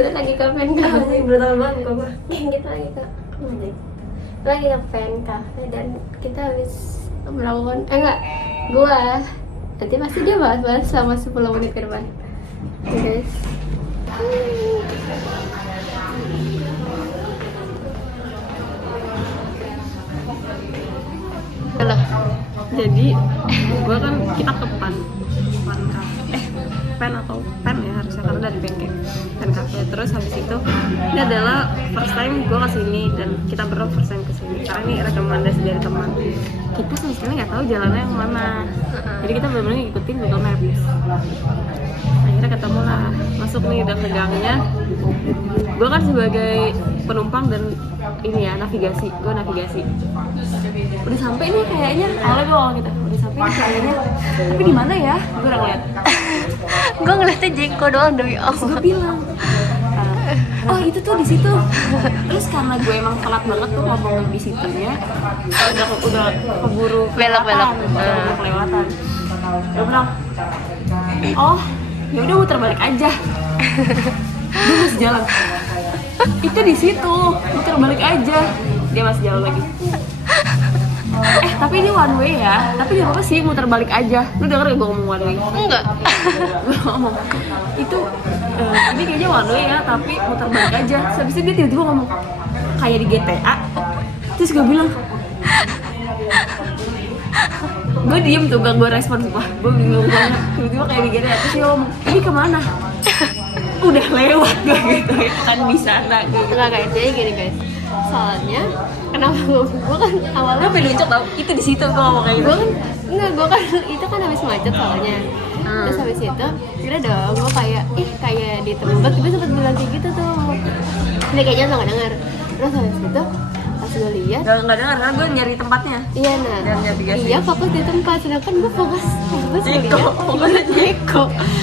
kita lagi ke pen cafe. Bertahan banget muka gue. Kita lagi ke pen cafe dan kita habis melakukan gua nanti pasti dia bahas selama 10 menit ke depan. Oke, guys. Jadi gue kan kita ke pen cafe, pen atau pen ya harusnya karena dari bengkel pen cafe. Terus habis itu ini adalah first time gue kesini dan kita berdua first time kesini karena ini rekomendasi dari teman. Kita sama sekali nggak tahu jalannya yang mana, jadi kita benar-benar ngikutin Google Maps. Akhirnya ketemu lah, masuk nih udah ke gangnya. Gue kan sebagai penumpang dan ini ya navigasi, gue navigasi. Udah sampai nih kayaknya, awalnya gue ngomong gitu, udah sampai nih kayaknya, tapi di mana ya? Gue udah ngeliat. Gue ngeliatnya Jeko doang demi Terus Allah. gue bilang, oh itu tuh di situ. Terus karena gue emang telat banget tuh ngomong di situnya, udah keburu Belok-belok. udah kelewatan. Gue bilang, oh ya udah muter balik aja. Dia masih jalan. Itu di situ, muter balik aja. Dia masih jalan lagi. Tapi ini one way ya. Tapi gak apa-apa sih, muter balik aja. Lu denger gak gue ngomong one way? Enggak. Gue ngomong itu ini kayaknya one way ya, tapi muter balik aja. Terus habis itu dia tiba-tiba ngomong kayak di GTA. Terus gue bilang, gue diem tuh, gak gue respon sumpah. Gue bingung banget, tiba-tiba kayak di GTA. Terus dia ngomong, ini kemana? Udah lewat gue gitu, itu kan di sana gitu. Enggak guys, jadi gini guys. Soalnya kenapa gue kan awalnya Gue pengen tau, itu di situ gue ngomong kayak gitu. gue kan itu kan habis macet soalnya. Terus habis itu kira dong gue kayak di Tembak, gue sempet bilang kayak gitu tuh. Dia kayaknya nggak denger. Terus habis itu pas gue lihat Gak denger karena gue nyari tempatnya. iya Dan navigasi. iya fokus di tempat, sedangkan gue fokus Jeko, ngeliat Jeko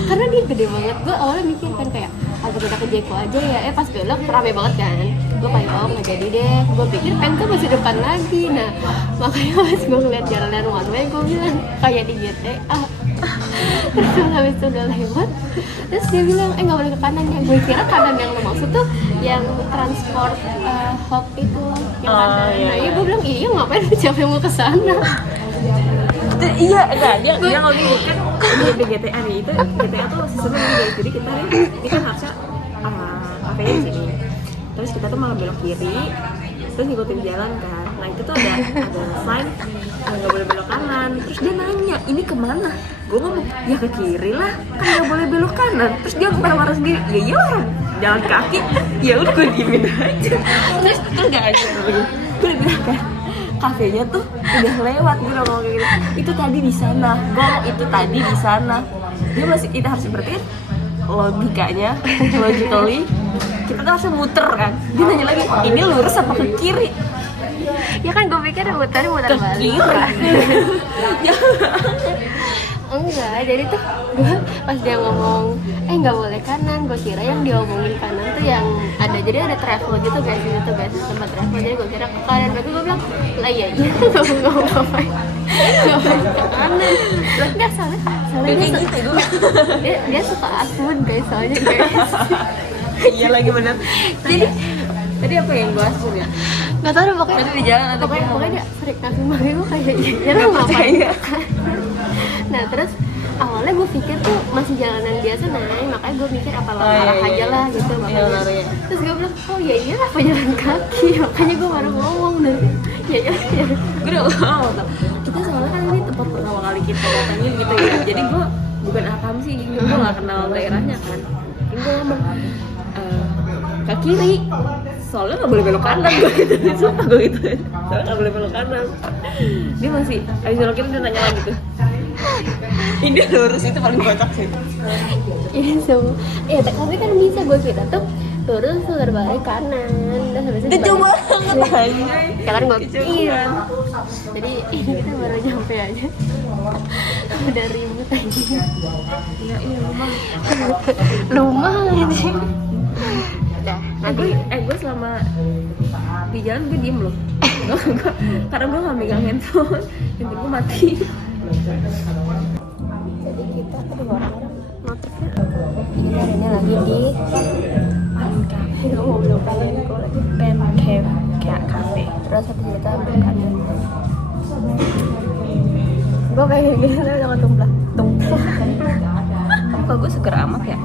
karena dia gede banget. Gue awalnya mikir kan kayak apa kita ke Jeko aja ya, pas belok rame banget kan. Gue kayak oh nggak jadi deh, gue pikir pen tuh masih depan lagi. Nah makanya pas gue ngeliat jalan one way gue bilang kayak di GTA. Terus habis itu udah lewat, terus dia bilang nggak boleh ke kanan ya. Gue kira kanan yang lo maksud tuh yang transport hop itu yang kanan. Iya, Nah iya. gue bilang iya ngapain siapa yang mau ke sana. Iya, enggak, dia ngomong kan di GTA nih, itu GTA tuh sistemnya gini guys. Jadi kita nih, ini kan harusnya kafenya di sini. Terus kita tuh malah belok kiri, terus ngikutin jalan kan. Nah itu tuh ada sign nggak boleh belok kanan. Terus dia nanya, ini kemana? Gue ngomong, ya ke kiri lah, kan nggak boleh belok kanan. Terus dia marah-marah sendiri, ya iya orang jalan kaki. Ya udah gue diemin aja. Terus nggak aja, gue bilang kan, kafenya tuh udah lewat. Gue ngomong kayak gitu, itu tadi di sana. Gue ngomong itu tadi di sana. Dia masih, kita harus berarti logikanya, logically kita tuh harus muter kan. Dia nanya lagi, ini lurus apa ke kiri? Ya kan gue pikir muter Ke balik. kiri. Enggak, jadi tuh gue pas dia ngomong nggak boleh kanan, gue kira yang diomongin kanan tuh yang ada, jadi ada travel gitu guys, di situ guys, tempat travel. Jadi gue kira ke kanan, tapi gue bilang lah iya nggak ngapain ke kanan. Lah nggak salah Kayak gitu dulu. dia suka asmun guys, soalnya guys. Iya lagi bener. Jadi tadi apa yang gue asun ya? Nggak tahu deh, pokoknya Tadi di jalan atau pokoknya dia sering ngasih makanya gue kayak ya Nggak lu ngapain percaya. nah terus awalnya gue pikir tuh masih jalanan biasa naik, makanya gue mikir apa arah aja lah gitu makanya. lari ya. Terus gue bilang oh ya iya apa jalan kaki, makanya gue baru ngomong dan ya Gue udah ngomong tuh. Kita soalnya kan ini tempat pertama kali kita datangin gitu ya. Jadi gue bukan apam sih, gue nggak kenal daerahnya kan. Ini gue ngomong ke kiri. Soalnya nggak boleh belok kanan gue gitu. Sumpah gue gitu. Soalnya nggak boleh belok kanan. Dia masih habis belok kiri dia nanya lagi tuh. Ini lurus, itu paling kocak sih. iya semua tapi kan bisa, gue kira tuh lurus putar balik kanan dan habis itu Lucu balik. banget anjay. Ya kan gue Lucu iya. banget. Jadi kita baru nyampe aja udah ribut aja. Iya rumah. Rumah aja. Dah, Gue selama di jalan gue diem loh. Karena gue nggak megang handphone gue mati. jadi kita orang-orang motifnya kita hari ini lagi di terus habis itu ambil kanan. Gue kayak gini udah tumpah. Kok gue seger amat ya?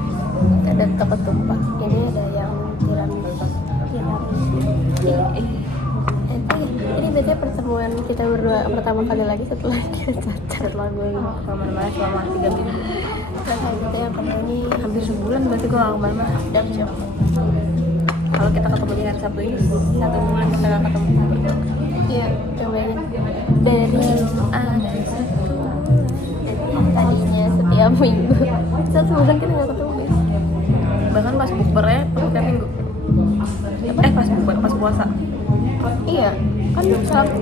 Ada takut tumpah. Ini ada yang tiramisu. Ini biasanya pertemuan kita berdua pertama kali lagi setelah dia cacat. Setelah gue kemana-mana selama 3 minggu. Dan kita yang ketemu ini Hampir sebulan berarti gue gak kemana-mana. dan siapa? Kalau kita ketemu di hari Sabtu ini 1 bulan kita gak ketemu berdua. Iya, cobain dari tadinya setiap minggu 1 bulan kita nggak ketemu deh. Bahkan pas bukbernya tiap minggu. Pas bukber, pas puasa. Iya, kan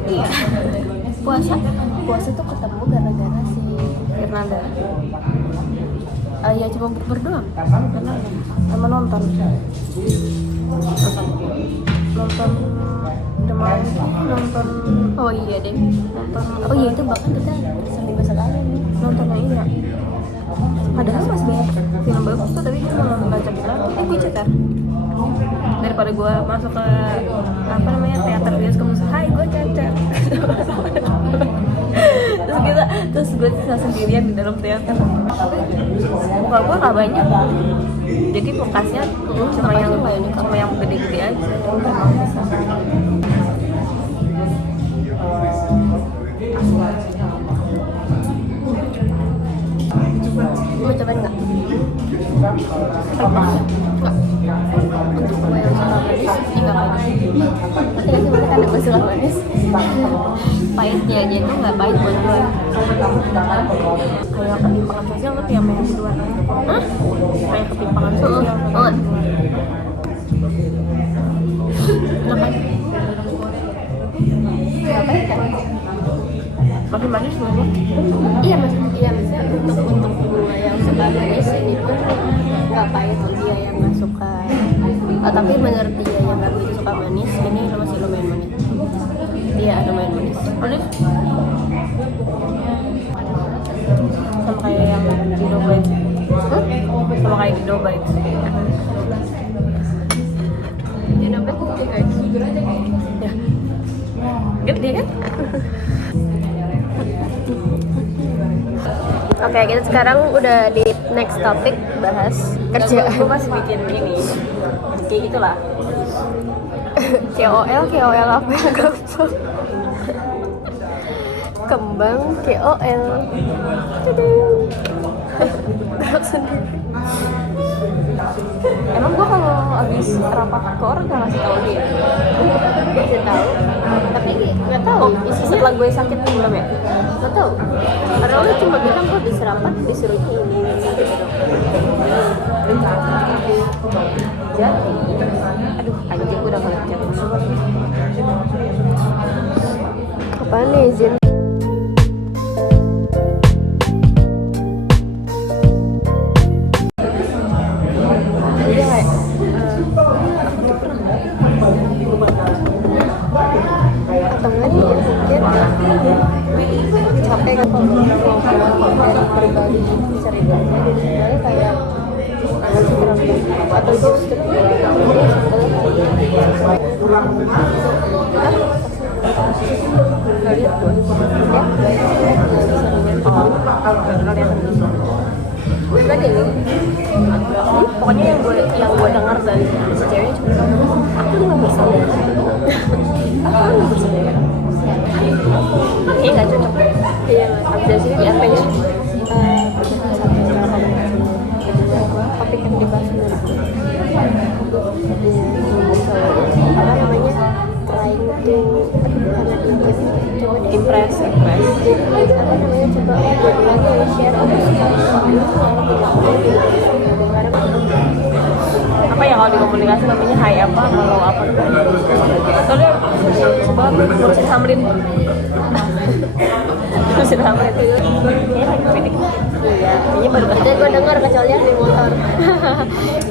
iya puasa tuh ketemu gara-gara si Fernanda. ya cuma bukber doang Sama nonton nonton oh iya deh nonton oh iya itu bahkan kita seminggu sekali nih nonton yang ini ya. Padahal masih banyak film bagus tuh, tapi dia malah ngajakin lagi. Gue cetar daripada gue masuk ke apa namanya teater bioskop musuh. Hai, gue cacat. terus gue sisa sendirian di dalam teater. Muka gue gak banyak, jadi lokasinya cuma yang gede-gede aja. mau cobain nggak? Untuk gue yang suka manis ini nggak manis nanti nggak sih karena gue suka manis pahitnya aja itu nggak pahit buat gue Kayak ketimpangan sosial tapi yang main di luar. hah? Kayak ketimpangan sosial. banget nggak pahit kan? Tapi manis loh. Iya maksudnya untuk gue yang suka manis ini pun nggak pahit untuk dia yang nggak suka tapi menurut dia yang nggak begitu suka manis ini masih lumayan manis iya lumayan manis Manis sama kayak yang Gido Bites. Sama kayak Gido Bites. dia namanya cookie hearts Ya. Gede kan? Oke, kita sekarang udah di next topic bahas kerjaan. Gue masih bikin ini kayak gitulah. KOL apa yang gampang? Kembang KOL. Berat sendiri. Emang gue kalau abis rapat ke orang gak ngasih tau dia. Kasih tahu, tapi nggak tahu isinya. Setelah gue sakit belum ya? Nggak tahu. Karena lu cuma bilang gue habis rapat disuruh ini. Jadi, aduh anjing gue udah ngelecet. Apaan nih izin? Dia kayak Atau nggak nih pikir capek kan kalau ngomong dari pribadi bisa ribetnya jadi sebenarnya kayak atau itu nggak lihat gue tadi pokoknya yang gue dengar dari si ceweknya cuma aku nggak bersaudara. Aku nggak bersaudara. Kayaknya nggak cocok. iya abis dari sini di apa nya topik yang dibahas apa namanya trying to karena dia coba deh Impress. jadi apa namanya coba jadi lagi share Apa ya kalau di komunikasi namanya hai apa kalau apa soalnya coba ngurusin samrin ngurusin samrin itu kayaknya lagi pendek iya kayaknya baru tadi gue dengar kecuali yang di motor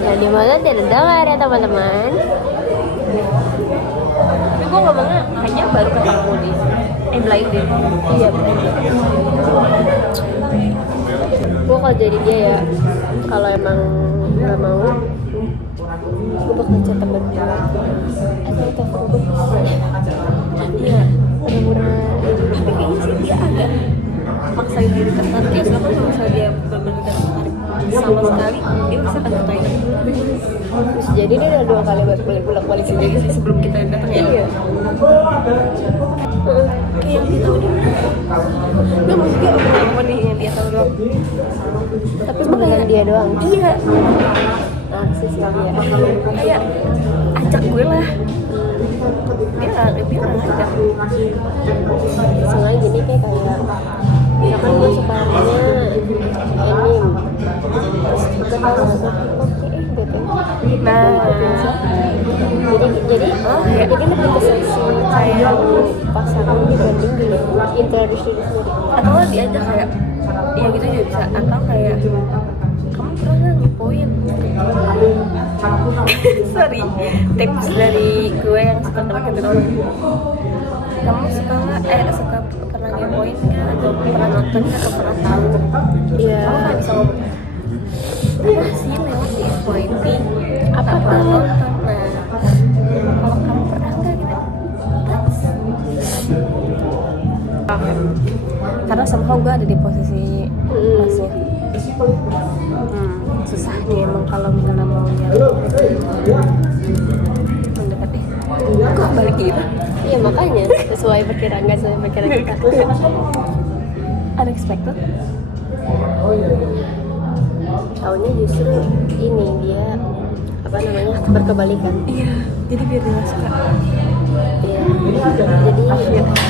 yang di motor tidak dengar ya teman-teman tapi gue ngomongnya kayaknya baru ketemu di blind deh. iya benar gue kalau jadi dia ya kalau emang nggak mau gue bakal chat temen gue atau telepon gue sama sekali dia bisa kan kayak Bisa jadi dia udah 2 kali bolak-balik bisa jadi sih sebelum kita datang ya. Iya. Kayak yang dia tahu dia nggak maksudnya apa nih yang dia tahu doang Tapi bukan dia doang. iya Narsis kali ya. kayak ajak gue lah dia nggak ngajak Soalnya gini kayak misalkan gue sukanya anime, terus kita tahu oke gitu. nah Jadi lebih ke sesi kayak pasangan dibanding di introduce diri sendiri. atau lo diajak kayak iya gitu juga bisa atau kayak kamu pernah nggak ngepoin sorry tips dari gue yang suka ngelakuin gitu kamu suka nggak suka pernah ngepoin nggak atau pernah nonton nggak atau pernah tahu Iya. kamu kan bisa ngomong apa sih lewat di FYP Apa pernah tuh? nonton nah kalau kamu pernah nggak gitu karena somehow gue ada di posisi masnya susah nih emang kalau misalnya mau nyari mendekati kok balik gitu Iya makanya sesuai perkiraan kita. unexpected Taunya justru ini dia apa namanya berkebalikan. iya jadi biar dia suka Iya. Jadi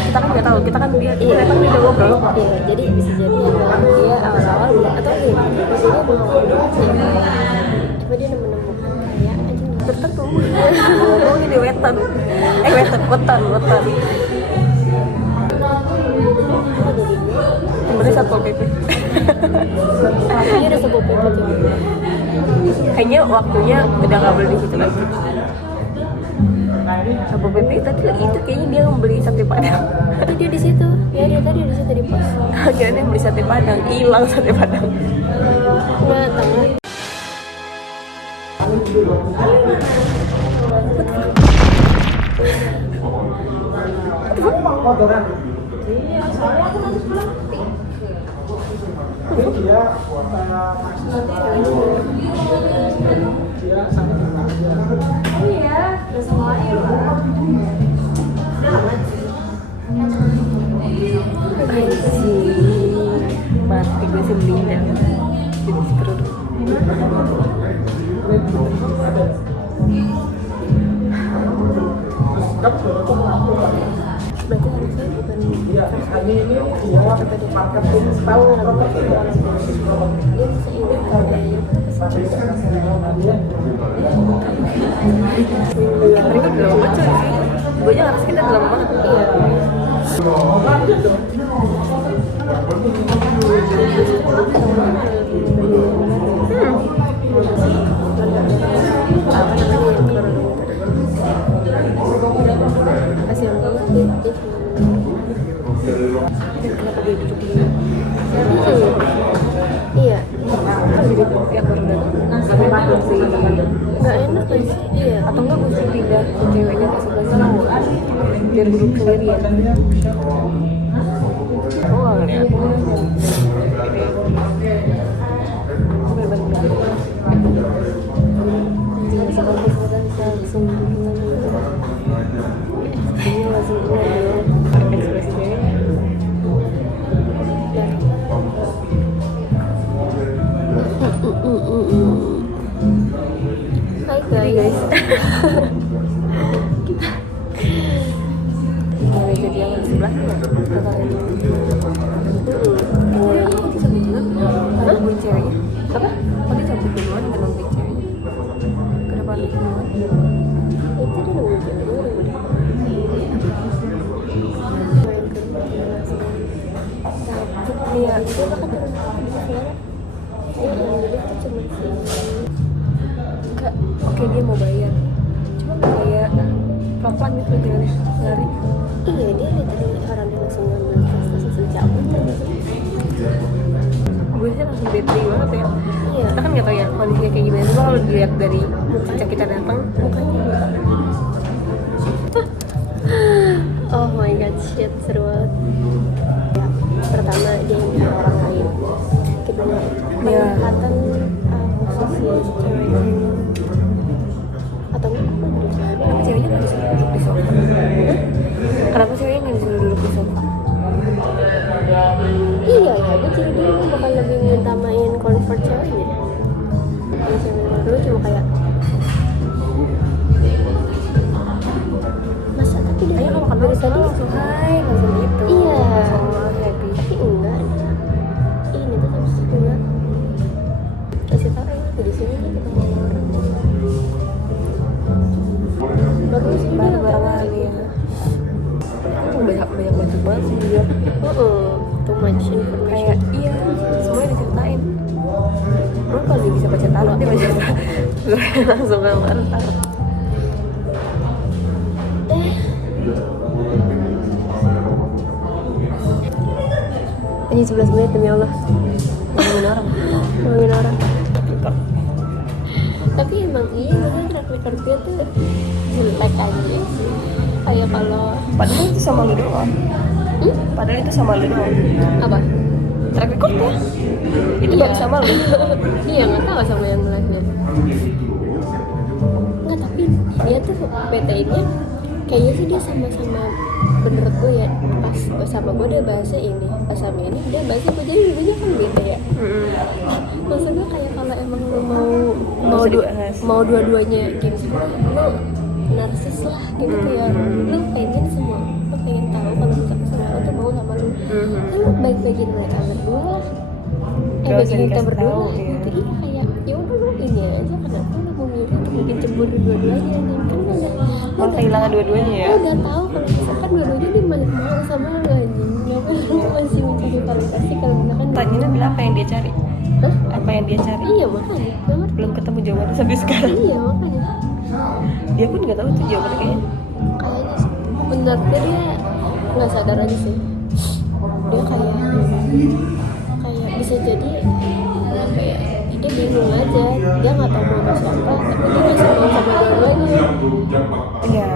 kita kan nggak tahu kita kan dia Iya. kita kan udah ngobrol iya, jadi bisa jadi emang dia awal-awal udah atau gini, biasanya mau cuma dia menemukan kayak aja tertentu ngomong ini weton weton sebenarnya Satpol PP dia udah sebut PP juga. kayaknya waktunya udah nggak boleh di situ lagi Satpol PP tadi itu kayaknya dia membeli sate padang Tadi dia di situ, ya dia tadi di situ di pos. akhirnya dia beli sate padang hilang sate padang Nggak tengah. mati gue sembunyi jadi seru Berarti harusnya bukan coba deh tahu dia bisa ini adanya mereka belum muncul sih gue aja harus kita belum banget apa namanya yang corona kasihan banget dia dan kenapa dia duduk di iya kan jadi yang baru datang kursi nggak enak kan sih iya atau enggak kursi pindah ke ceweknya ke sebelah sana biar duduk sendirian aku nggak ngeliat jangan sebagus kita bisa langsung ini langsung ekspresi ceweknya Hai guys boleh jadi yang di sebelahnya atau yang aku disebut duluan nungguin ceweknya apa kok dia cabut duluan nggak nungguin ceweknya kenapa lu duluan itu dia nunggu iya dia bahkan turun dia itu cuma enggak oke dia mau bayar cuma kayak pelan-pelan gitu jalannya lari iya dia literally orang dia langsung ngambil tas langsung cabut gue sih langsung bad day banget ya iya kita kan nggak tahu ya kondisinya kayak gimana cuma kalau dilihat dari sejak kita datang mukanya oh my god shit seru banget ya, pertama dia yang orang lain kedua Iya. kelihatan langsung hai langsung gitu. Iya. Langsung happy. Tapi enggak. Ini tuh habis itu enggak. Kasih tahu aku di sini nih ketemu orang. Baru sih Baru kali ya. Aku banyak baca banget sih dia. Too much information. Kayak iya semuanya diceritain. Emang kalau dia bisa baca tarot dia baca tarot. Gue langsung gambar tarot. Ini 11 menit demi Allah. Ngomongin orang. Tapi emang iya, bener track record gue tuh jelek aja. Kayak kalau Padahal itu sama lu doang. Padahal itu sama lu doang. apa? Track record ya? Itu Iya. baru sama lu. Iya, nggak tahu sama yang lainnya. Nggak, tapi dia tuh PT-nya kayaknya sih dia sama-sama, menurut gue ya, pas sama gue dia bahasa ini, pas sama ini dia bahasa gue, jadi dulunya kan beda ya. Maksud gue kayak kalau emang lu mau dua-duanya gimana, lu narsis lah gitu, kayak lu pengen semua, lu pengen tahu kalau misalnya semua orang tuh mau sama lu, lu baik-baikin mereka berdua lah, Gak usah baik-baikin kita dikasih berdua tahu, lah iya. gitu. Iya, kayak ya udah lu ini aja, kenapa lu mau milih untuk bikin cemburu dua-duanya nih, kan lu Malah kehilangan dua-duanya ya. lu udah tahu kalau misalkan dua-duanya nih mau sama lu anjing, ngapain lu masih mencari validasi kalau misalkan Tanyanya bilang apa yang dia cari? Hah? Apa yang dia cari? Iya makanya, banget. Belum ketemu jawabannya sampai sekarang. Iya makanya. Dia pun nggak tahu tuh jawabannya kayaknya. Kayaknya sih, menurut gue dia nggak sadar aja sih. Dia kayak bisa jadi apa ya? Dia bingung aja. Dia nggak tahu mau sama siapa, tapi dia masih mau sama dua-duanya. Iya.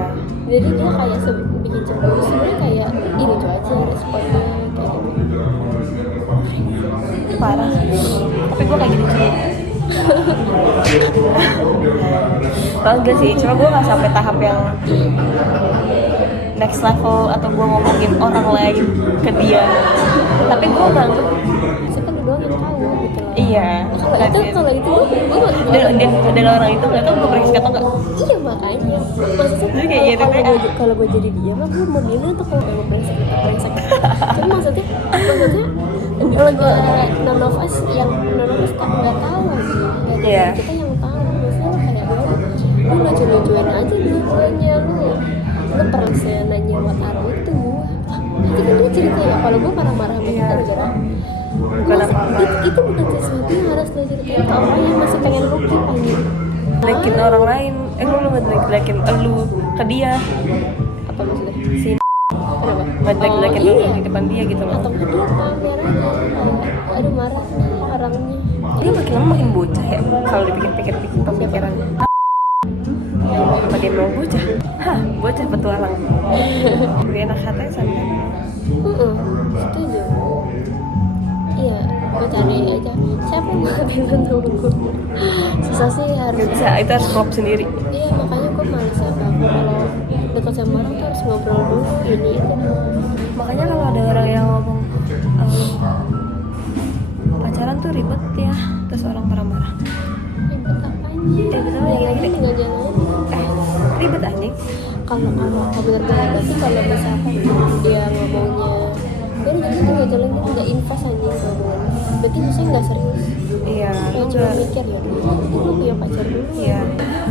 Jadi dia kayak bikin cemburu sebenarnya kayak ini tuh aja responnya kayak gitu. Itu parah sih. Tapi gue kayak gitu sih. Enggak sih, cuma gue gak sampai tahap yang next level atau gue ngomongin orang lain ke dia. Tapi gue nganggep Siapa lu doang yang tahu gitu loh. iya. Kalau itu gue Dan orang itu nggak tahu gue brengsek atau nggak. iya makanya maksudnya Jadi kayak kalau gue jadi dia mah gue mau dia untuk kalau gue brengsek cuma maksudnya kalau gue none of us nggak tahu aja. Iya. Kita yang tahu maksudnya kayak lu lucu-lucuin aja dua-duanya, lu pernah nanya buat Aro itu nanti kan dia cerita ya kalau gue marah-marah sama kita gara-gara Bukan apa-apa. itu bukan sesuatu yang harus lo ceritain ke orang yang masih pengen lu keep aja. Jelekin orang lain, gue lu ngejelekin lu ke dia. Apa maksudnya? Si Kenapa? ngejelekin lu iya. di depan dia gitu loh. Atau kan dia pamer aja kayak aduh marah nih orangnya. Dia makin lama makin bocah ya kalau dipikir-pikir pemikiran. Makin mau bocah. Hah, bocah petualang. Lebih enak katanya sampai. Setuju. Iya, gue cari aja siapa yang mau temen gue. Susah sih harus. Gak bisa, itu harus klop sendiri. Iya makanya gue males apa kalau dekat sama orang tuh harus ngobrol dulu ini itu. Makanya kalau ada orang yang ngomong pacaran tuh ribet ya, terus orang marah-marah. Ribet apanya? Ya betul lagi Tinggal jalan. Ribet anjing. Kalau menurut gue berarti kalau misalkan dia ngomongnya jadi nggak jalan nggak invest anjing ngomongnya. Berarti misalnya nggak serius. Iya, Kayak cuma mikir ya. Lu punya pacar dulu. iya.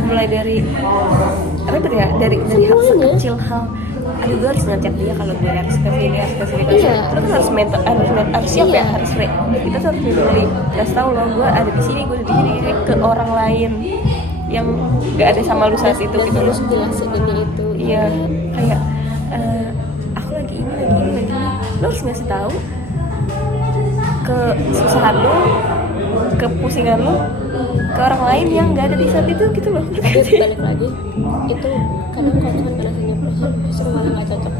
Mulai dari ribet ya, dari hal Semuanya. sekecil hal. Aduh, gue harus ngechat dia kalau gue harus ke sini, harus ke sini. Iya. Lu kan harus mental, harus siap Iya. ya, harus kita tuh harus dari kasih tahu loh, gue ada di sini, gue ada di sini ke orang lain yang nggak ada sama lu saat itu Dan gitu loh. harus jelasin ini itu. Iya, kayak aku lagi ini. Lo harus ngasih tahu ke kesusahan lo, kepusingan lo, ke orang lain yang nggak ada di saat itu gitu loh. Tapi balik lagi itu kadang kalau teman pada punya pressure justru malah nggak cocok.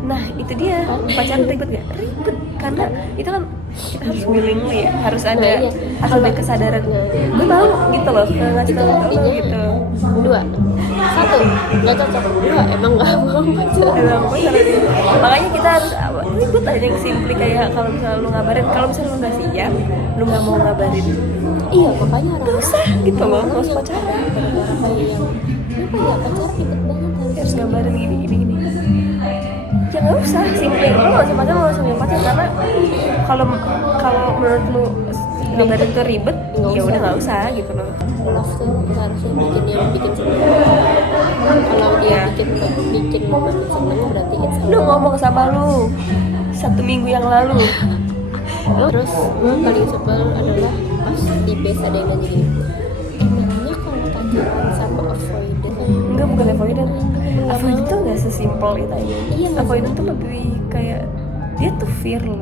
Nah itu dia, pacaran ribet gak? Ribet, karena itu kan kita harus willingly ya, harus ada Nah, iya. harus ada kesadaran. Gue tahu gitu loh, ngasih Itu tahu lo intinya gitu. 2, 1 nggak cocok, 2 emang nggak mau pacaran. Emang pacaran itu. Makanya kita harus ribet aja yang simply kayak kalau misalnya lu ngabarin, kalau misalnya lu nggak siap, lu nggak mau ngabarin, Iya makanya orang usah gitu loh, nggak usah pacaran. kayak yang apa ya pacaran ribet banget Harus ngabarin gini. nggak usah pacaran, nggak usah punya pacar, karena kalau kalau menurut lu gambaran itu ribet, ya udah nggak usah gitu loh. love tuh harusnya bikin yang bikin seneng. Kalau dia bikin seneng berarti it's Lu ngomong sama lu 1 minggu yang lalu. Terus gue paling sebel adalah pas di base ada yang nanya gini, emangnya kalau pacaran sama avoidant Enggak, bukan avoidant. Avoidant tuh nggak sesimpel itu aja. Iya, nggak Avoidant tuh lebih kayak dia tuh fear loh.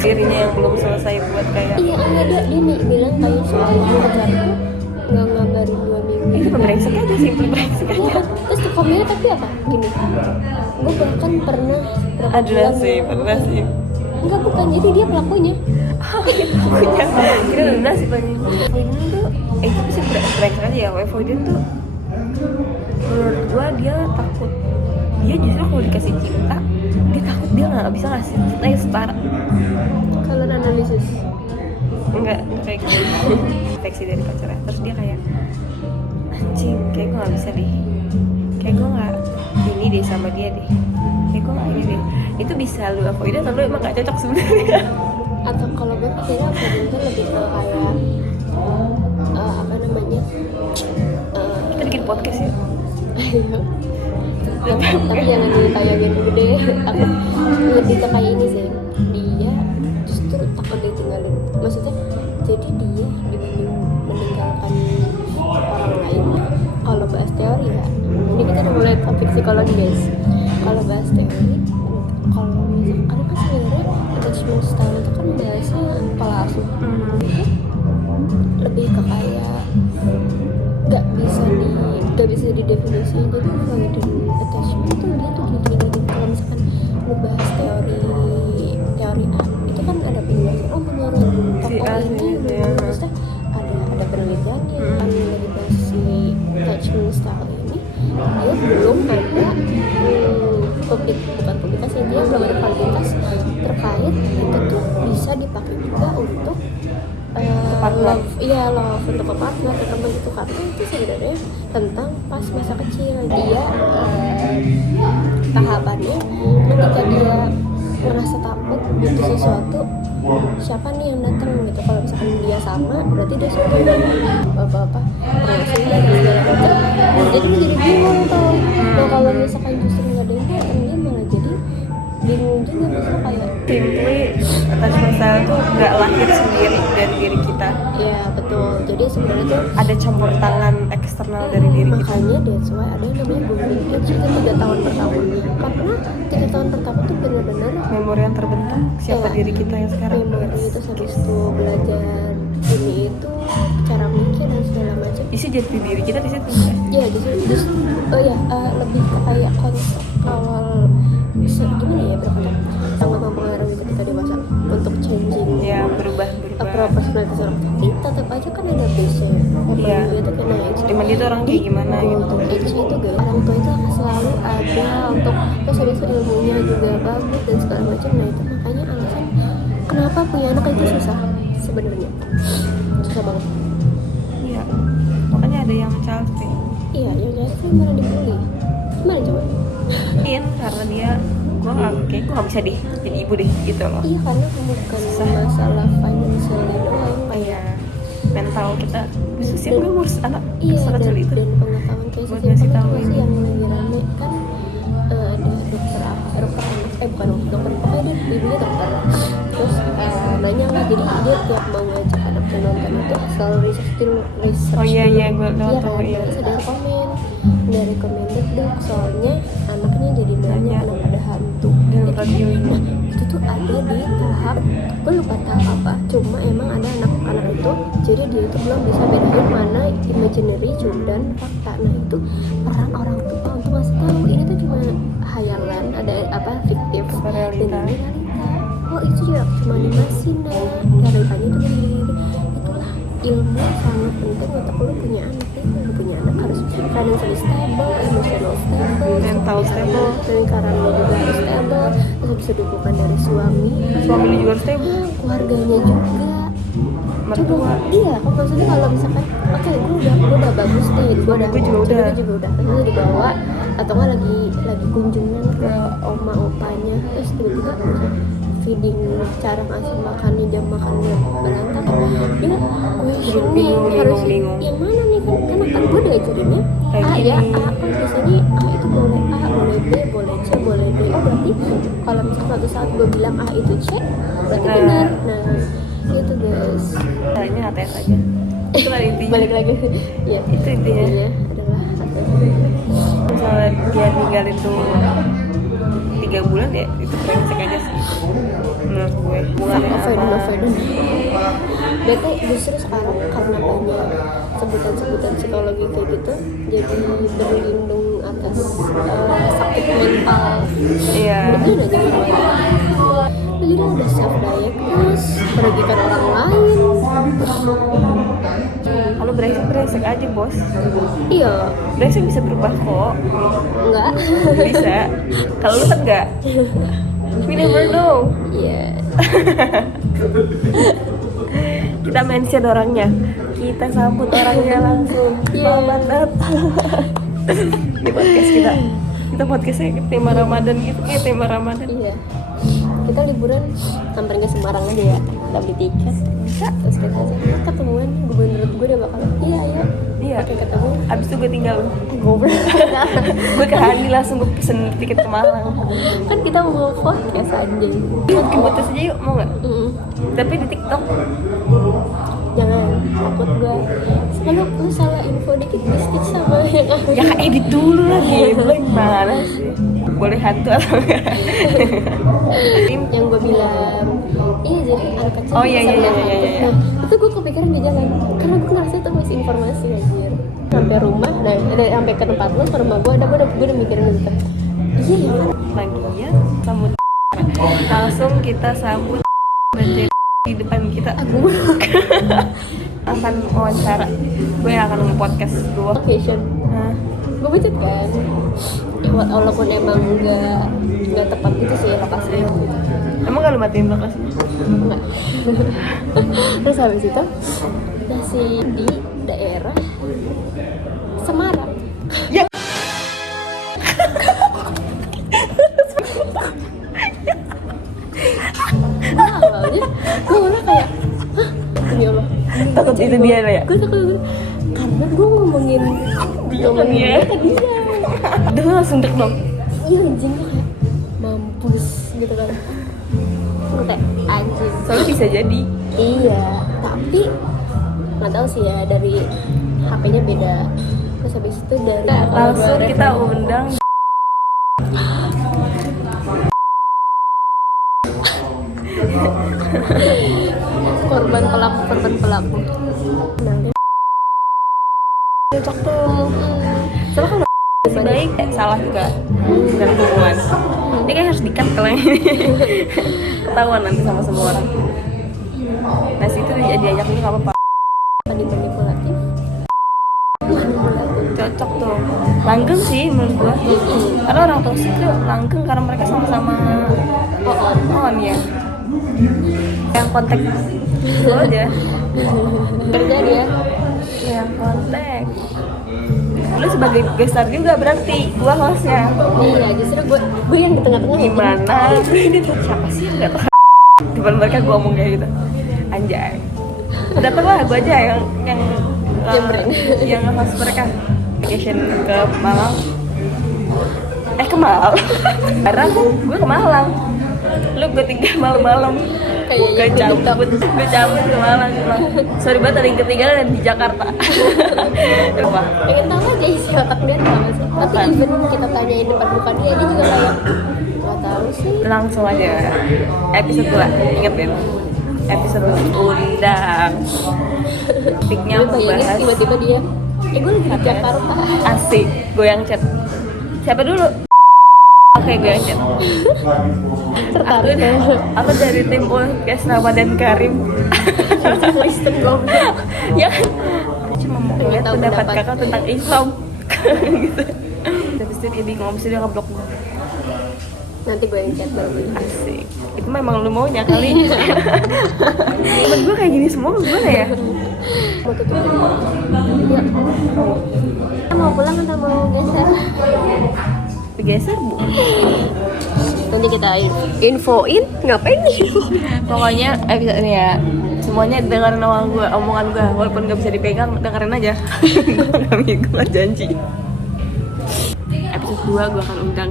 Dirinya yang belum selesai buat kayak iya enggak dia nih bilang kayak soalnya pacarku nggak ngabarin 2 minggu. itu brengsek aja, simple brengsek Iya aja. kan? Terus tuh komennya tapi apa? Gini, gue bahkan pernah berapa Ada bulan sih, pernah sih. enggak bukan, jadi dia pelakunya. Punya kira Luna sih banyak. Avoidant tuh itu sih brengsek aja ya. Avoidant tuh menurut gua dia takut, dia justru kalau dikasih cinta dia takut dia nggak bisa ngasih cinta yang setara. Kalau analisis Enggak kayak gitu. Infeksi dari pacarnya, terus dia kayak anjing, kayak gue nggak bisa deh, kayak gue nggak ini deh sama dia deh, kayak gue nggak ini deh. Itu bisa lu avoidant atau lu emang nggak cocok sebenarnya. atau kalau gue pikirnya avoidant tuh lebih ke kayak apa namanya Kita bikin podcast ya. tapi jangan ditayangin gede. Aku lebih ke kayak ini sih, dia justru takut ditinggalin, maksudnya jadi dia dibanding meninggalkan orang lain. Kalau bahas teori ya, ini kita udah mulai topik psikologi guys. Kalau bahas teori, kalau misalkan karena kan sebenarnya attachment style itu kan bahasnya pola asuh, itu lebih ke kayak nggak bisa didefinisikan. Jadi avoidant attachment tuh dia tuh gini. Kalau misalkan lu bahas teori A itu kan ada penjelasan, oh menurut Si tokoh A ini gitu ya. maksudnya ada penelitiannya kan dari bahas si attachment style ini, dia belum ada bukan publikasi, dia belum ada kualitas terkait itu tuh bisa dipakai juga untuk love untuk ke partner ke teman gitu, karena itu sebenarnya tentang pas masa kecil dia tahapannya ketika dia merasa takut butuh sesuatu, siapa nih yang datang gitu. Kalau misalkan dia sama berarti dia suka apa relasinya dan segala macam, jadi bingung tuh. Nah kalau misalkan justru nggak ada yang datang, dia malah jadi bingung juga, misalnya kayak Simply attachment style tuh nggak lahir sendiri dari diri kita. ya betul, jadi sebenarnya tuh Ada campur tangan eksternal dari diri kita. makanya that's why ada yang namanya grooming age itu 3 tahun pertama, karena 3 tahun pertama tuh benar-benar Memori yang terbentuk siapa Ya, diri kita yang sekarang. memori itu habis itu belajar ini itu cara mikir dan segala macam. Isi jati diri kita di situ. Ya justru lebih ke kayak konsep awal gimana ya, berapa sangat mempengaruhi ketika dewasa untuk changing Ya berubah. personalitas orang. Tapi tetap aja kan ada base-nya. Iya. Dia tuh kena age. Cuman dia tuh orang kayak gimana gitu. Untuk age itu guys, orang tua itu akan selalu ada untuk terus habis itu ilmunya juga bagus dan segala macam. Nah itu makanya alasan kenapa punya anak itu susah sebenarnya, susah banget. Iya. Makanya ada yang child free. Iya, yang jelas sih malah dibully. Gimana coba? Mungkin karena dia gue nggak bisa deh jadi ibu deh gitu loh. Iya karena bukan masalah financially doang, Kayak mental kita khususnya gue ngurus anak iya sekecil itu. dan pengetahuan kayak Buat sesimpel ngasih itu tahu sih ini. yang lagi rame kan. Ada dokter anak bukan dokter, pokoknya dia ibunya dokter. Terus nanya lah, jadi dia tiap mau ngajak anaknya nonton itu selalu research Oh iya dulu. gue Iya tahu kan, iya. terus ada yang komen dari recommended dok, soalnya anaknya jadi nanya anak ada hantu. Dan Jadi, radio ini. nah, itu tuh ada di tahap gue lupa tahap apa, cuma emang ada anak-anak itu jadi dia itu belum bisa bedain mana imaginary dan fakta. Nah itu peran orang tua untuk ngasih tahu ini tuh cuma hayalan, ada apa fiktif dan Realita. ini realita. Oh itu juga cuma animasi, nah realitanya itu gini. Itulah ilmu sangat penting untuk lu punya anak. Lu punya anak harus financially stable, emotional stable, Mental stable. lingkaran lo juga harus stable, terus bisa dukungan dari suami, Suami lu juga harus stable. keluarganya juga. Mertua. Iya, maksudnya kalau misalkan oke gue udah bagus nih, gue Gue juga udah. terus dibawa atau nggak lagi kunjungan ke oma opanya, terus tiba-tiba feeding cara ngasih makannya jam makannya berantakan, dia gue ini harus bingung. yang mana nih kan gue diajarinnya Kayak A gini. ya A, oh biasanya A itu boleh A, boleh B, boleh C, boleh D. Oh berarti kalau misalnya suatu saat gue bilang A itu C, berarti benar. Nah itu guys. Caranya HTS aja. Itu kan intinya. Balik lagi, ya Itu intinya. adalah HTS. Misalnya dia ninggalin tuh 3 bulan ya, itu brengsek aja sih menurut gue. Bukannya apa. Bete justru sekarang karena banyak sebutan-sebutan psikologi kayak gitu, jadi berlindung atas sakit mental. Iya. Itu udah jangan jadi udah self diagnose, merugikan orang lain. Kalau brengsek aja bos. Iya, Brengsek bisa berubah kok. enggak. Bisa. Kalau lu kan enggak. We never know. Iya. Kita mention orangnya, kita sambut orangnya langsung. Selamat datang di podcast kita podcastnya tema Ramadan gitu, kayak tema Ramadan. Iya. Kita liburan samperin ke Semarang aja ya. Kita beli tiket. Terus kita aja ketemuan gubernur gue udah bakal. Iya, ayo. Iya. Oke, ketemu. Abis itu gue tinggal, Goblok. gue ke Hani langsung gue pesen tiket ke Malang. Kan kita mau podcast anjing. Yuk podcast aja yuk, mau nggak? Tapi di TikTok. Jangan, takut gue. Sekarang lu salah info dikit bisnis sama yang Ya kak edit dulu lah, gue gimana sih? Boleh hantu atau enggak? yang gue bilang iya jadi anak kecil Oh, iya, bisa iya, lihat iya, hantu. iya. Nah itu gue kepikiran di jalan karena gue ngerasa itu misinformasi anjir. Sampai rumah, nah sampai ke tempat lu, ke rumah gue udah mikirin gitu. Iya ya kan. Lagian sambut langsung kita sambut banjir di depan kita. Aku Akan wawancara, gue akan nge-podcast gue. location. Hah? Gue budget kan. Ya walaupun emang nggak tepat gitu sih lokasinya. Emang gak lu matiin lokasinya? Enggak. Terus habis itu masih di daerah Semarang. Ya. Nah, awalnya gue malah kayak, hah? Demi Allah. Takut itu dia ya? Gue takut karena gue ngomongin Dia. ke dia. Udah lu langsung dek dong. Iya anjing gue kayak mampus gitu kan. Gue kayak anjing. Soalnya bisa jadi. Iya, tapi nggak tahu sih ya dari HP-nya beda. Terus habis itu dari Langsung kita undang. korban pelaku. Nah, Cocok tuh. Soalnya kan si baik salah juga dalam hubungan. Ini kayak harus di-cut kalau yang ini. Ketahuan nanti sama semua orang. Nah situ diajak dulu gak apa-apa. manipulatif. Cocok tuh. Langgeng sih menurut gua. Karena orang toksik tuh langgeng karena mereka sama-sama on ya. Yang kontak lo aja. Kerja dia. Yang kontak. Lu sebagai gestar juga berarti gua hostnya. Iya, justru gue yang di tengah-tengah. Gimana? Ini tuh siapa sih yang nggak tahu? Depan mereka gua ngomong kayak gitu. Anjay. Datanglah gua aja yang nge-host mereka. Vacation ke Malang. Ke Malang. Karena gue ke Malang. Lu gue tinggal malam-malam. Gue cabut ke Malang. Sorry banget ada yang ketinggalan di Jakarta. Apa? Pengen tahu aja isi otak dia apa sih. Tapi even kita tanyain depan muka dia juga kayak nggak tahu sih. Langsung aja episode 2, ingetin episode 2 undang topiknya Gue bayangin bahas tiba-tiba dia gue lagi di Jakarta. asik, gue yang chat siapa dulu? Oke, gue yang chat Tertarik ya. aku dari tim podcast Ramadan Karim. Kristen belum. Ya kan cuma mau Pengen lihat tahu pendapat pendapat. kakak tentang Islam gitu. Habis itu dia bingung, habis itu dia ngeblok gue. Nanti gue yang chat baru. Asik, itu memang lu maunya kali. Temen gue kayak gini semua gimana ya? Mau tutup. Ya. Kita mau pulang atau mau geser? geser bu. Nanti kita infoin ngapain nih? Pokoknya episode ini ya semuanya dengerin omongan gue walaupun gak bisa dipegang, dengerin aja. Gue gak janji. Episode 2 gue akan undang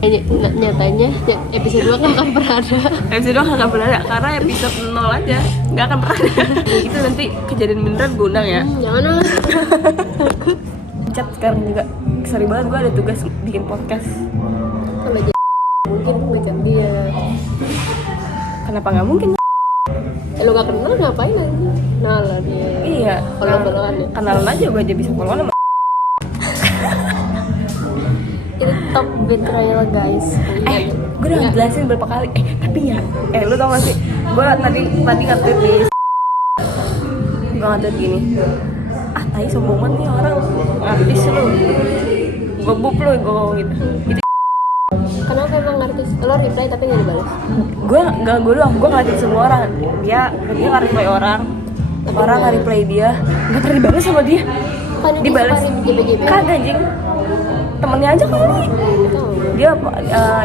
Nyatanya episode 2 kan akan pernah ada. Episode 2 gak pernah ada karena episode 0 aja gak akan pernah ada. Itu nanti kejadian beneran gue undang ya. Jangan lah. Chat sekarang juga sorry banget gue ada tugas bikin podcast. Kalau dia mungkin macam dia. Kenapa gak mungkin? Lu gak kenal ngapain aja? Nah lah dia. Iya. Follow-followan ya. Kenalan aja gue aja bisa followan sama. Itu top betrayal guys. Gue udah jelasin berapa kali. Tapi ya, lu tau gak sih? Gue tadi nge-tweet di gue nge-tweet gini. Ah, tai sombong banget nih orang artis lu. Gue bup lu, gue ngomong gitu. Itu Kenapa emang artis? Lo reply tapi nggak dibalas? gue doang, gue nge-tweet semua orang. Dia nge-reply orang nge-reply dia, nggak pernah dibalas sama dia. Kan Dibalas. JB-JB. Kagak anjing. Temennya aja kali.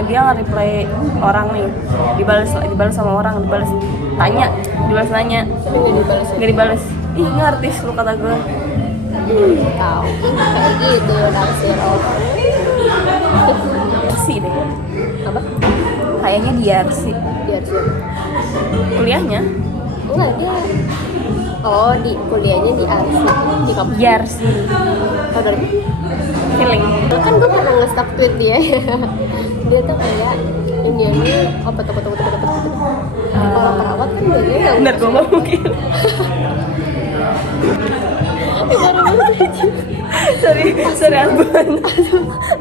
Dia nge-reply orang nih, dibalas sama orang, dibalas nanya. Tapi nggak dibalas. Nggak dibalas. Ih, ini artis lu kata gue. Tahu kayak gitu naksir orang. Arsi deh. Apa? Kayaknya dia Arsi. Biar siapa? Kuliahnya Enggak dia. Oh di kuliahnya di Arsi di kampus. dia Arsi. Oh dari Feeling. kan gue pernah nge-stalk tweet dia. Dia tuh kayak ini apa tuh. Kalau perawat kan biasanya nggak. Bener gue mau mungkin. Sorry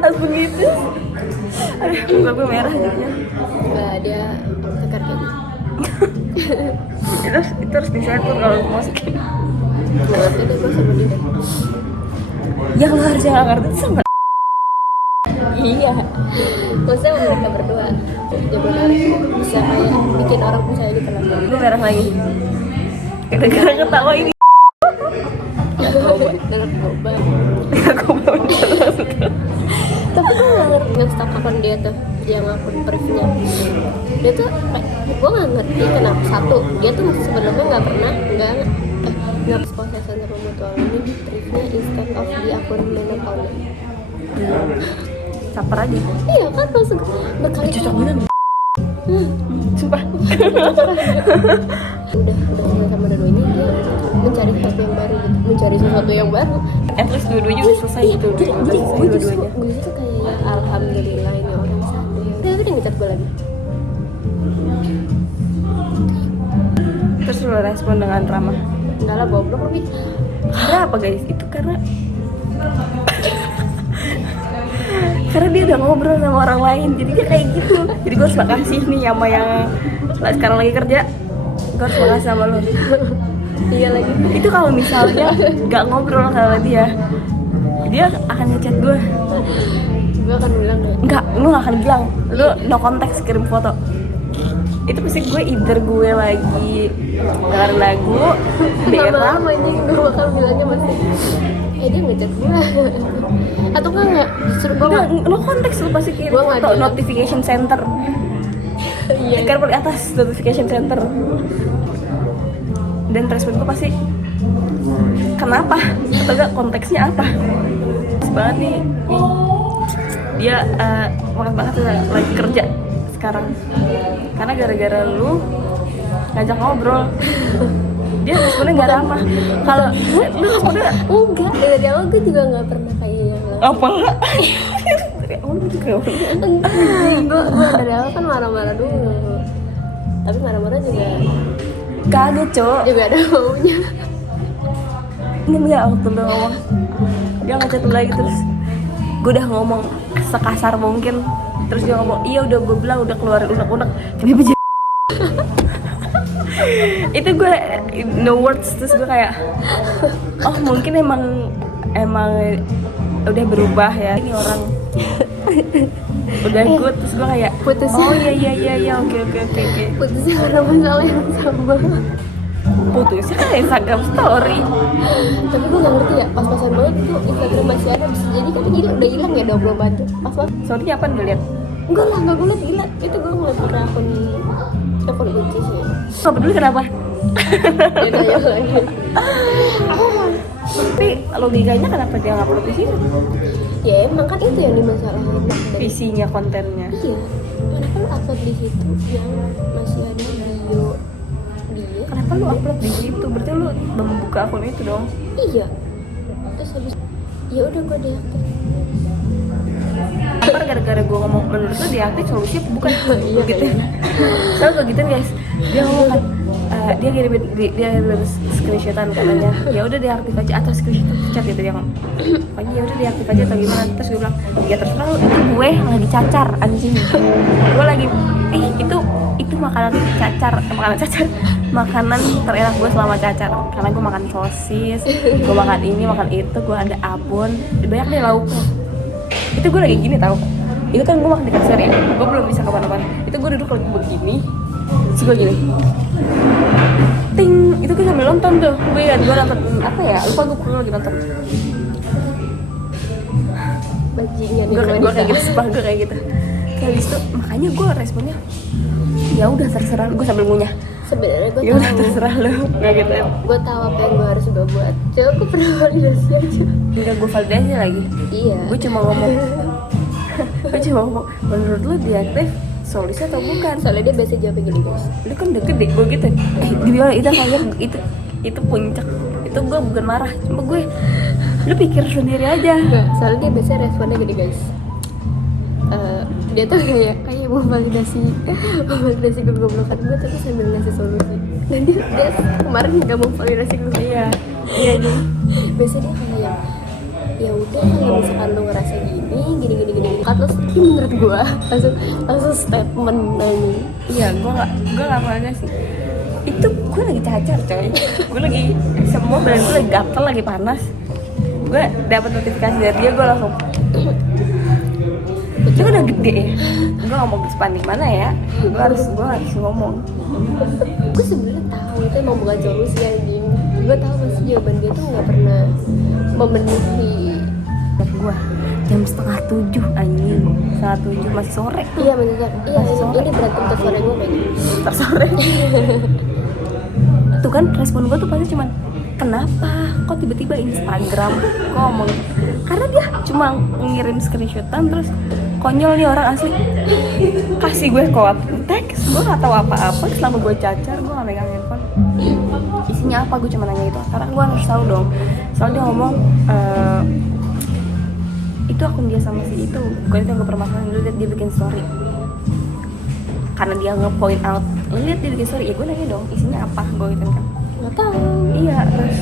Asbun gitu. Aduh, muka gue merah jadinya. Enggak dia tegar kayak gitu. Itu harus disensor kalau gue masukin. Gue ngerti deh gue sama dia. Yang lo harusnya gak ngerti sama. Iya. Maksudnya mereka berdua jadi bisa kayak bikin orang percaya gitu lah. Gue merah lagi. Gara-gara ketawa ini. Dengar coba. Aku bawa Tapi gue nggak ngerti nge-stalk akun dia tuh, yang akun privnya. Dia tuh, gue nggak ngerti kenapa. Satu, dia tuh sebelumnya nggak pernah nggak posession sama mutual ini di privnya instead of di akun main account-nya. Caper aja. Iya kan langsung berkali Cocok banget. Sumpah. udah sama dua-duanya dia mencari sesuatu yang baru gitu, mencari sesuatu yang baru. At least dua-duanya udah selesai gitu. Jadi gue Dua-duanya. tuh kayak alhamdulillah ini orang satu. Tapi dia ngecat gue lagi. Terus lo respon dengan ramah. Enggak lah goblok lebih. Kenapa guys? Itu karena dia udah ngobrol sama orang lain, jadi dia kayak gitu. Jadi gue harus makasih nih sama yang sekarang lagi kerja. Gue harus makasih sama lo. Iya lagi. Itu kalau misalnya gak ngobrol sama dia akan ngechat gue. Gue akan bilang deh. Enggak, lu gak akan bilang. Lu no konteks kirim foto. Itu pasti gue either gue lagi dengerin lagu Lama-lama ini gue bakal bilangnya masih dia ngechat gue. Atau enggak justru gue Enggak, no konteks lu pasti kirim Gua nggak foto bilang. notification center. Iya. Kan paling atas notification center. Dan respon gue pasti kenapa? Atau enggak konteksnya apa? Pas banget nih. Dia banget lagi kerja sekarang. Karena gara-gara lu ngajak ngobrol. Dia responnya nggak ramah. Kalau lu responnya Enggak, dari awal gue juga nggak pernah kayak yang apa enggak? Dari awal lu juga gue dari awal kan marah-marah dulu. Tapi marah-marah juga kaget cok. ada maunya. Ini enggak waktu lu ngomong. Dia ngechat lu lagi terus gue udah ngomong sekasar mungkin. Terus dia ngomong, iya udah gue bilang udah keluarin unek-unek. Tiba-tiba itu gue no words. Terus gue kayak oh mungkin emang udah berubah ya ini orang. Udah good. Terus gue kayak Putusnya oh iya oke. putusnya karena masalah yang sama. putusnya kan Instagram story. Tapi gue nggak ngerti ya, pas-pasan banget itu Instagram masih ada, bisa jadi kan jadi udah hilang ya 24 jam pas-pas. Story apa nggak lihat? Enggak lah, nggak gue liat, gila itu gue ngeliat pakai akun kunci sih. Gak peduli kenapa? Beda ya lagi. Tapi logikanya kenapa dia nggak perlu di situ? Ya emang kan itu yang dimasalahin dari Visinya, kontennya. iya, kenapa lu upload di situ yang masih ada bio dia? Kenapa lu upload di situ? Berarti lu membuka akun itu dong. Iya, terus habis ya udah gue deaktif. Apa gara-gara gue ngomong menurut lu diaktif solusinya bukan? Iya Gitu. Soalnya gue gitu guys, dia ngomong kan, dia kirim screenshotan katanya, ya udah diaktif aja atau screenshot chat gitu dia ngomong, pokoknya ya udah diaktif aja atau gimana. Terus gue bilang, ya terserah lu, itu gue lagi cacar anjing, gue lagi itu makanan cacar, makanan terenak gue selama cacar, karena gue makan sosis, gue makan ini makan itu, gue ada abon, banyak deh lauknya. Itu gue lagi gini tau, itu kan gue makan di kasur ya, gue belum bisa kemana-mana, itu gue duduk lagi begini, terus gue gini, ting, itu gue sambil nonton tuh, gue nonton apa ya, lupa gue lagi nonton, Bajingan gue kayak gitu, sumpah gue kayak gitu, kayak itu, makanya gue responnya, ya udah terserah, gue sambil ngunyah, sebenarnya gue ya udah tahu, terserah lo, kayak gitu ya, gue tahu apa yang gue harus gue buat, coba gue pernah validasi aja. enggak gue validasi lagi, Iya, gue cuma ngomong, menurut lo diaktif solusi atau bukan? soalnya dia biasa jawab gini guys, Lu kan deket deh gue gitu, dia itu kayak itu puncak, itu gue bukan marah, cuma gue, lu pikir sendiri aja. enggak, soalnya dia biasa responnya gini guys, dia tuh kayak mau validasi kegoblokan gue tapi sambil ngasih solusi, dan dia kemarin nggak mau validasi gue. Iya jadi Biasanya dia kayak yang ya udah kalau misalkan lu ngerasa gini kan terus menurut gue langsung statement lagi. iya gue nggak validasi, itu gue lagi cacar coy, gue lagi semua badan gue lagi gatel, lagi panas, gue dapat notifikasi dari dia, gue langsung itu udah gede ya, gue ngomong ke spanding mana ya, gue harus ngomong. Gue sebenarnya tahu itu emang bukan solusi yang gue tahu pasti jawaban dia tuh nggak pernah memenuhi Buat gue jam 6:30 anjing, 6:30 masih sore. iya maksudnya iya Masih sore. ini berantem tersore gue kayak gitu. Tersore. Tuh kan respon gue tuh pasti cuman kenapa kok tiba-tiba Instagram ngomong, karena dia cuma ngirim screenshotan terus konyol nih orang asli, kasih gue konteks, gue gak tahu apa-apa selama gue cacar, gue gak megang handphone isinya apa, gue cuma nanya itu karena gue harus tahu dong, soalnya dia ngomong itu akun dia sama si itu, bukan itu yang gue permasalahin. Lu liat dia bikin story karena dia nge-point out, lu liat dia bikin story, ya gue nanya dong isinya apa, gue gitu kan. Nggak tahu. Iya, terus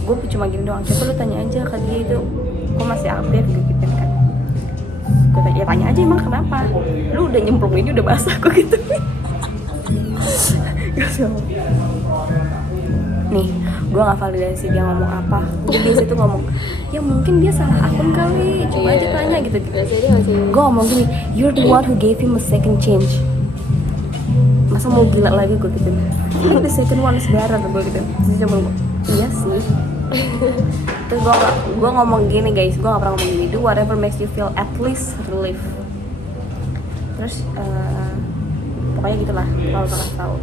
gue cuma gini doang, coba lu tanya aja ke dia itu kok masih update gitu kan. Gue tanya, ya tanya aja emang kenapa, lu udah nyemplung ini udah basah kok gitu. Nih, gue gak validasi dia ngomong apa, dia biasa tuh ngomong, ya mungkin dia salah akun kali, coba aja tanya gitu. Biasanya dia masih Gue ngomong gini, you're the one who gave him a second chance. Masa mau gila lagi gue gitu. Like the second one is better gue gitu. Terus dia ngomong, iya sih. Terus gue ngomong gini guys, gue gak pernah ngomong gini, do whatever makes you feel at least relief. Terus pokoknya gitulah, kalau kalian tahu.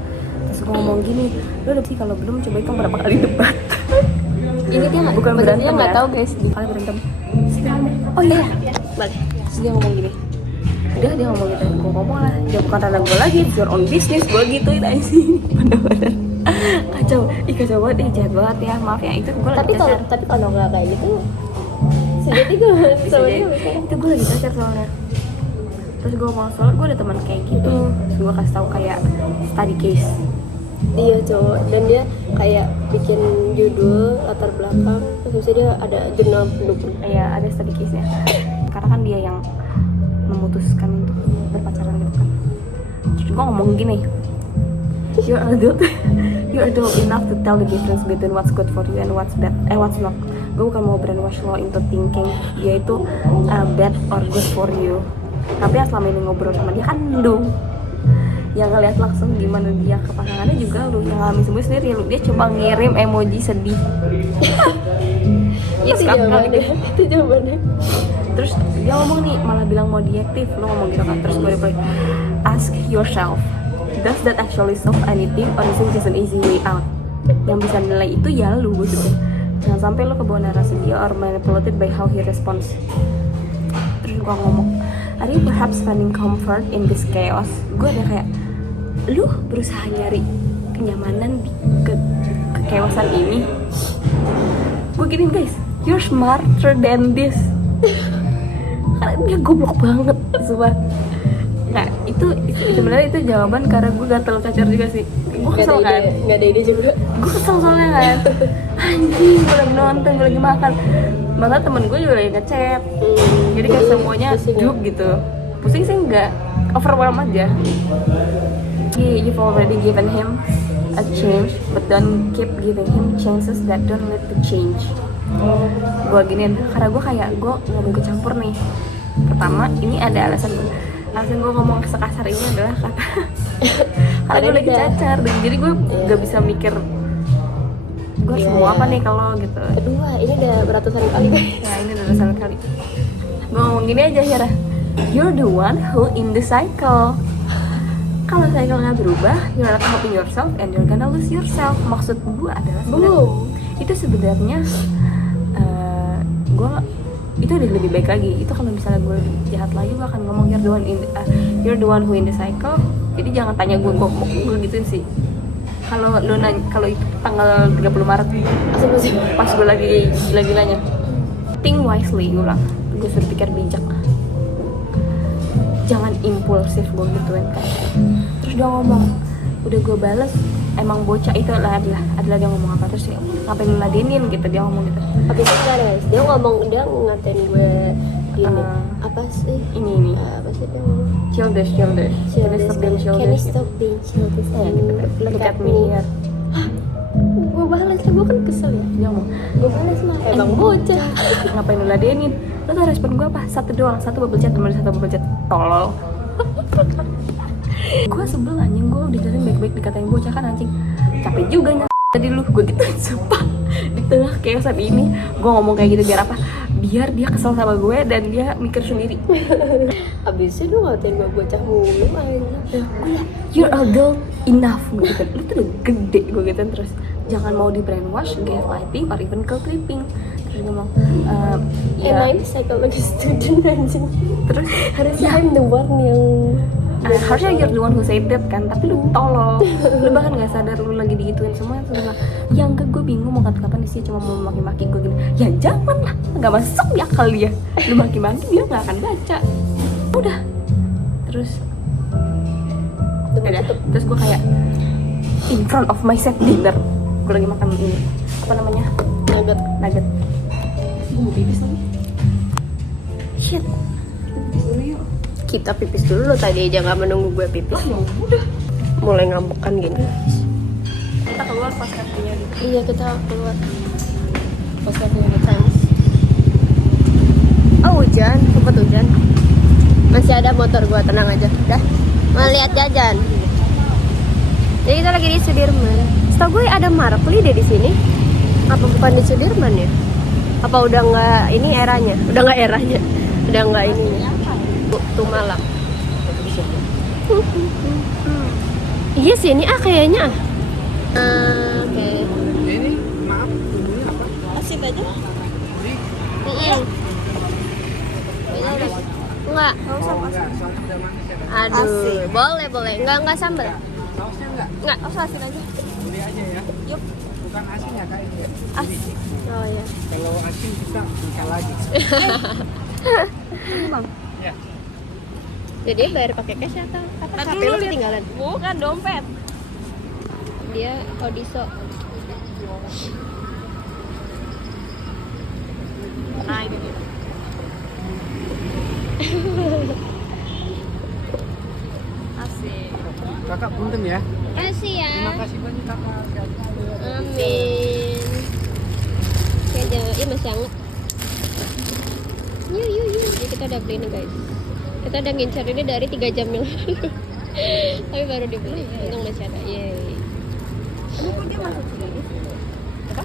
Terus gue ngomong gini, lo udah sih kalau belum coba kan berapa kali debat. ini dia nggak Bukan maksudnya berantem dia nggak ya. tahu guys di Kalian berantem. Oh iya, balik. Terus dia ngomong gini, dia ngomong gitu, gue ngomong lah, dia bukan ranah gue lagi, it's your own business, gue gituin aja sih. Bener-bener kacau, kacau banget, jahat banget ya, maaf ya, itu gue lagi cacar. tapi kalau nggak kayak gitu sejati gue Bisa jadi, itu gue lagi cacar soalnya. Terus gue ngomong soalnya gue ada teman kayak gitu, terus gue kasih tahu kayak study case. iya cowok, dan dia kayak bikin judul latar belakang terus misalnya dia ada jurnal pendukung. Iya, ada study case-nya. Karena kan dia yang memutuskan untuk berpacaran gitu kan. Terus gue ngomong gini, you're adult enough to tell the difference between what's good for you and what's bad, what's not. Gue bukan mau brainwash lo into thinking dia itu bad or good for you. Tapi yang selama ini ngobrol sama dia kan lu. yang ngeliat langsung gimana dia ke pasangannya juga lu yang ngalamin semua sendiri lu. Dia coba ngirim emoji sedih. Itu jawabannya. Itu jawabannya. Terus dia ngomong nih, malah bilang mau diaktif, lu ngomong gitu kan. Terus gue reply, ask yourself, does that actually solve anything or is it just an easy way out? Yang bisa nilai itu ya lu gitu. Jangan sampai lu kebawa narasi dia or manipulated by how he responds. Terus gue ngomong, are you perhaps finding comfort in this chaos? Gue udah kayak, lu berusaha nyari kenyamanan di kekeosan ini. Gue gini guys, you're smarter than this. Karena dia goblok banget, sumpah. Nah, itu sebenarnya itu jawaban karena gue gatel cacar juga sih. Gue kesel kan? Gak ada ide juga. Gue kesel soalnya kan. Anjing, gue lagi nonton, gue lagi makan. Malah temen gue juga lagi ngechat. Jadi kayak semuanya grup gitu. Pusing sih enggak, overwhelm aja. You've already given him a change, but don't keep giving him chances that don't lead to change. Gue giniin, karena gue kayak gue nggak mau ikut campur nih. Pertama, ini ada alasan gue ngomong sekasar ini adalah karena gue lagi cacar, dan jadi gue nggak bisa mikir gue harus mau apa nih kalau gitu. Kedua, ini udah beratusan kali guys. Ya ini udah beratusan kali. Gue ngomong gini aja Hira, you're the one who in the cycle. Kalau cycle nggak berubah, you're not helping yourself and you're gonna lose yourself. Maksud gue adalah itu sebenarnya gue itu udah lebih baik lagi. Itu kalau misalnya gue jahat lagi, gue akan ngomong you're the one who in the cycle. Jadi jangan tanya gue gituin sih. Kalau lu nanya, kalau itu tanggal 30 Maret pas gue lagi gila-gilanya, think wisely, gue bilang, gue suruh pikir bijak, jangan impulsif gue gituin kan. Terus dia ngomong, udah gue balas, emang bocah itu adalah dia ngomong apa, terus ngapain lu ladenin gitu, dia ngomong gitu. Oke, sebentar guys, dia ngatain gue gini, apa sih? Ini apa sih dia ngomong? Childish. Can you stop being childish and look at me here. Gue balas lah, gue kan kesel ya. Dia ngomong, Gue balas lah, emang bocah. ngapain lu ladenin? Lu tau respon gue apa? Satu doang, satu bubble chat, temen satu bubble chat, tolol. Gue sebel anjing, gue udah jalan baik-baik dikatain bocah kan anjing. Capek juga tadi lu, gue gituin sumpah. Di tengah keosan ini, gue ngomong kayak gitu biar apa? Biar dia kesel sama gue dan dia mikir sendiri. Abisnya lu ngatain gue bocah mulu aja. You're adult enough, gue gitu. Lu tuh udah gede, gue gitu. Terus jangan mau di brainwash, gaslighting, or even guilt tripping. Terus dia ngomong, Emang ini psychology student anjing. Terus harusnya I'm the one yang harusnya you're the one who said that kan, tapi lu tolol. Lu bahkan gak sadar lu lagi digituin semua. Yang enggak, gue bingung mau kata kapan sih, cuma mau maki-maki gue gini. Ya jangan lah, gak masuk di akal dia. Lu maki-maki dia gak akan baca. Udah. Terus terus gue kayak in front of my set dinner, gue lagi makan ini apa namanya, nugget. Gue mau pipis lagi. Shit. kita pipis dulu, lo tadi aja nggak menunggu gue pipis. Ya udah. Mulai ngambekan gini. Kita keluar pas kakinya gitu. Iya, kita keluar pas kakinya di Times. Oh hujan, sempat hujan. Masih ada motor gue, tenang aja. Dah, mau lihat jajan. Jadi kita lagi di Sudirman. Setahu gue ada Markli deh di sini. Apa bukan di Sudirman ya? Apa udah nggak ini eranya? Udah nggak eranya? Udah nggak ini? Tuh Malang. Iya sih ini kayaknya. Oke. Ini maaf, dulunya apa? Asin aja. Iya. Enggak. Aduh, boleh. Enggak sambal. Sausnya enggak? Enggak, asin aja. Beli aja ya. Yuk. Bukan asin ya kak ini. Asin. Oh ya. Kalau asin kita bisa lagi. Bang. Ya. Jadi bayar pakai cash atau apa? HP lu ketinggalan. Bukan dompet. Dia Odiso. Nah ini dia. Asik. Kakak punten ya. Kasih ya. Terima kasih banyak kakak. Sehat selalu. Amin. Kayaknya ini masih hangat. Yuk. Jadi kita udah beli nih guys. Kita udah ngincar ini dari 3 jam yang lalu. Tapi baru dibeli, untung masih ada. Yeay. Aduh kok dia masuk sini? Apa?